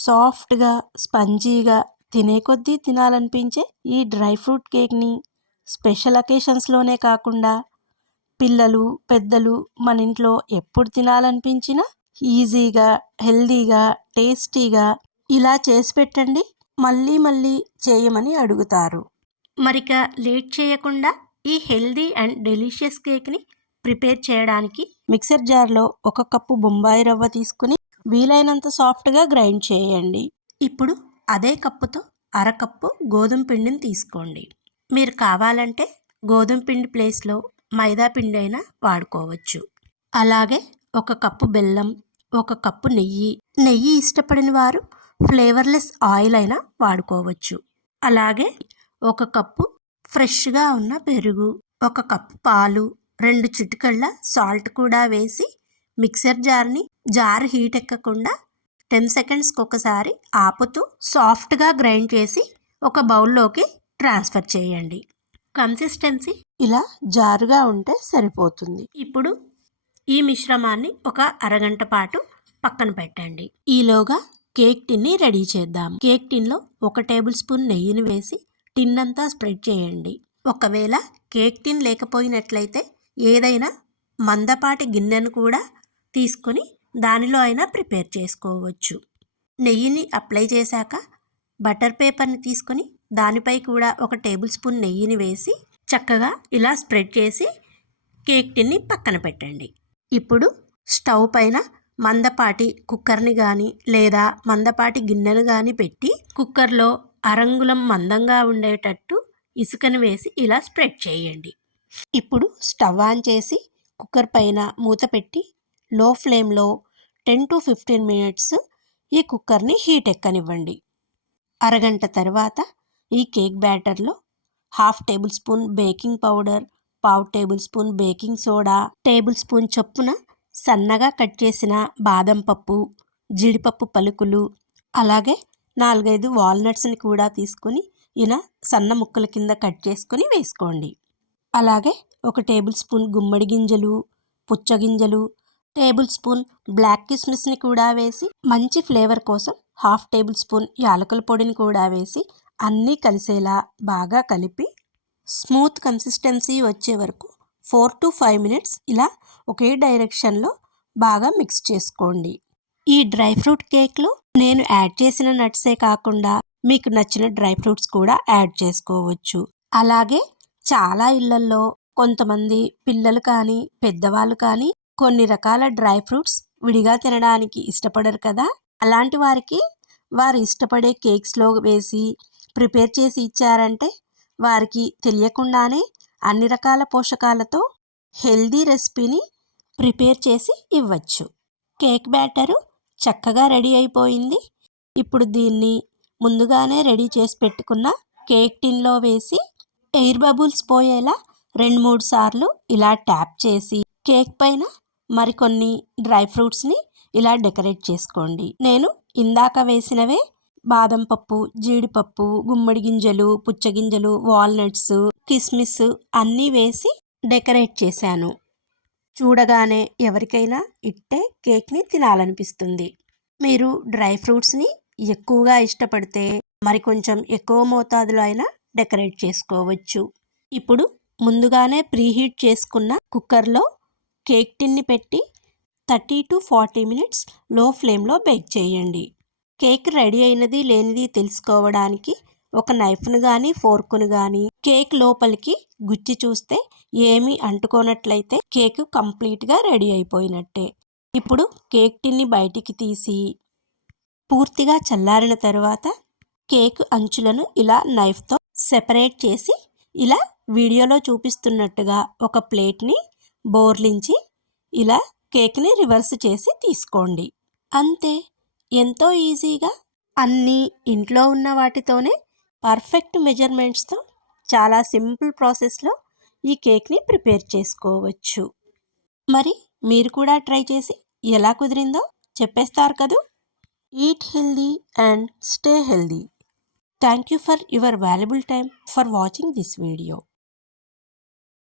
సాఫ్ట్గా స్పంజీగా తినే కొద్దీ తినాలనిపించే ఈ డ్రై ఫ్రూట్ కేక్ని స్పెషల్ అకేషన్స్లోనే కాకుండా పిల్లలు పెద్దలు మన ఇంట్లో ఎప్పుడు తినాలనిపించినా ఈజీగా హెల్దీగా టేస్టీగా ఇలా చేసి పెట్టండి, మళ్ళీ మళ్ళీ చేయమని అడుగుతారు. మరిక లేట్ చేయకుండా ఈ హెల్దీ అండ్ డెలిషియస్ కేక్ని ప్రిపేర్ చేయడానికి మిక్సర్ జార్లో 1 కప్పు బొంబాయి రవ్వ తీసుకుని వీలైనంత సాఫ్ట్గా గ్రైండ్ చేయండి. ఇప్పుడు అదే కప్పుతో 1/2 కప్పు గోధుమ పిండిని తీసుకోండి. మీరు కావాలంటే గోధుమ పిండి ప్లేస్లో మైదా పిండి అయినా వాడుకోవచ్చు. అలాగే 1 కప్పు బెల్లం, 1 కప్పు నెయ్యి ఇష్టపడిన వారు ఫ్లేవర్లెస్ ఆయిల్ అయినా వాడుకోవచ్చు. అలాగే 1 కప్పు ఫ్రెష్గా ఉన్న పెరుగు, 1 కప్పు పాలు, 2 చిటికెళ్ళ సాల్ట్ కూడా వేసి మిక్సర్ జార్ హీట్ ఎక్కకుండా 10 సెకండ్స్కి ఒకసారి ఆపుతూ సాఫ్ట్గా గ్రైండ్ చేసి ఒక బౌల్లోకి ట్రాన్స్ఫర్ చేయండి. కన్సిస్టెన్సీ ఇలా జారుగా ఉంటే సరిపోతుంది. ఇప్పుడు ఈ మిశ్రమాన్ని ఒక అరగంట పాటు పక్కన పెట్టండి. ఈలోగా కేక్ టిన్ని రెడీ చేద్దాం. కేక్ టిన్లో 1 టేబుల్ స్పూన్ నెయ్యిని వేసి టిన్ అంతా స్ప్రెడ్ చేయండి. ఒకవేళ కేక్ టిన్ లేకపోయినట్లయితే ఏదైనా మందపాటి గిన్నెను కూడా తీసుకొని దానిలో అయినా ప్రిపేర్ చేసుకోవచ్చు. నెయ్యిని అప్లై చేశాక బటర్ పేపర్ని తీసుకొని దానిపై కూడా 1 టేబుల్ స్పూన్ నెయ్యిని వేసి చక్కగా ఇలా స్ప్రెడ్ చేసి కేక్ టిన్ని పక్కన పెట్టండి. ఇప్పుడు స్టవ్ పైన మందపాటి కుక్కర్ని కానీ లేదా మందపాటి గిన్నెను కానీ పెట్టి కుక్కర్లో అరంగుళం మందంగా ఉండేటట్టు ఇసుకను వేసి ఇలా స్ప్రెడ్ చేయండి. ఇప్పుడు స్టవ్ ఆన్ చేసి కుక్కర్ పైన మూత పెట్టి లో ఫ్లేమ్లో 10 to 15 మినిట్స్ ఈ కుక్కర్ని హీట్ ఎక్కనివ్వండి. అరగంట తర్వాత ఈ కేక్ బ్యాటర్లో 1/2 tablespoon baking powder, 1/4 tablespoon baking soda, tablespoon చొప్పున సన్నగా కట్ చేసిన బాదం పప్పు, జీడిపప్పు పలుకులు, అలాగే 4-5 వాల్నట్స్ని కూడా తీసుకొని ఇలా సన్న ముక్కల కింద కట్ చేసుకొని వేసుకోండి. అలాగే 1 టేబుల్ స్పూన్ గుమ్మడి గింజలు, పుచ్చగింజలు, టేబుల్ స్పూన్ బ్లాక్ కిస్మిస్ని కూడా వేసి మంచి ఫ్లేవర్ కోసం 1/2 టేబుల్ స్పూన్ యాలకుల పొడిని కూడా వేసి అన్నీ కలిసేలా బాగా కలిపి స్మూత్ కన్సిస్టెన్సీ వచ్చే వరకు 4 to 5 మినిట్స్ ఇలా ఒకే డైరెక్షన్లో బాగా మిక్స్ చేసుకోండి. ఈ డ్రై ఫ్రూట్ కేక్లో నేను యాడ్ చేసిన నట్సే కాకుండా మీకు నచ్చిన డ్రై ఫ్రూట్స్ కూడా యాడ్ చేసుకోవచ్చు. అలాగే చాలా ఇళ్లల్లో కొంతమంది పిల్లలు కానీ పెద్దవాళ్ళు కానీ కొన్ని రకాల డ్రై ఫ్రూట్స్ విడిగా తినడానికి ఇష్టపడరు కదా. అలాంటి వారికి వారు ఇష్టపడే కేక్స్లో వేసి ప్రిపేర్ చేసి ఇచ్చారంటే వారికి తెలియకుండానే అన్ని రకాల పోషకాలతో హెల్దీ రెసిపీని ప్రిపేర్ చేసి ఇవ్వచ్చు. కేక్ బ్యాటరు చక్కగా రెడీ అయిపోయింది. ఇప్పుడు దీన్ని ముందుగానే రెడీ చేసి పెట్టుకున్న కేక్ టిన్లో వేసి ఎయిర్ బబుల్స్ పోయేలా 2-3 సార్లు ఇలా ట్యాప్ చేసి కేక్ పైన మరికొన్ని డ్రై ఫ్రూట్స్ని ఇలా డెకరేట్ చేసుకోండి. నేను ఇందాక వేసినవే బాదం పప్పు, జీడిపప్పు, గుమ్మడి గింజలు, పుచ్చగింజలు, వాల్నట్స్, కిస్మిస్ అన్నీ వేసి డెకరేట్ చేశాను. చూడగానే ఎవరికైనా ఇట్టే కేక్ని తినాలనిపిస్తుంది. మీరు డ్రై ఫ్రూట్స్ని ఎక్కువగా ఇష్టపడితే మరి కొంచెం ఎక్కువ మోతాదులో అయినా డెకరేట్ చేసుకోవచ్చు. ఇప్పుడు ముందుగానే ప్రీహీట్ చేసుకున్న కుక్కర్లో కేక్ టిన్ని పెట్టి 30 to 40 మినిట్స్ లో ఫ్లేమ్లో బేక్ చేయండి. కేక్ రెడీ అయినది లేనిది తెలుసుకోవడానికి ఒక నైఫ్ను కానీ ఫోర్క్ను కానీ కేక్ లోపలికి గుచ్చి చూస్తే ఏమీ అంటుకోనట్లయితే కేక్ కంప్లీట్గా రెడీ అయిపోయినట్టే. ఇప్పుడు కేక్ టిన్ని బయటికి తీసి పూర్తిగా చల్లారిన తర్వాత కేక్ అంచులను ఇలా నైఫ్తో సెపరేట్ చేసి ఇలా వీడియోలో చూపిస్తున్నట్టుగా ఒక ప్లేట్ని బోర్లించి ఇలా కేక్ని రివర్స్ చేసి తీసుకోండి. అంతే, ఎంతో ఈజీగా అన్నీ ఇంట్లో ఉన్న వాటితోనే పర్ఫెక్ట్ మెజర్మెంట్స్తో చాలా సింపుల్ ప్రాసెస్లో ఈ కేక్ని ప్రిపేర్ చేసుకోవచ్చు. మరి మీరు కూడా ట్రై చేసి ఎలా కుదిరిందో చెప్పేస్తారు కదూ. Eat healthy and stay healthy. Thank you for your valuable time for watching this video.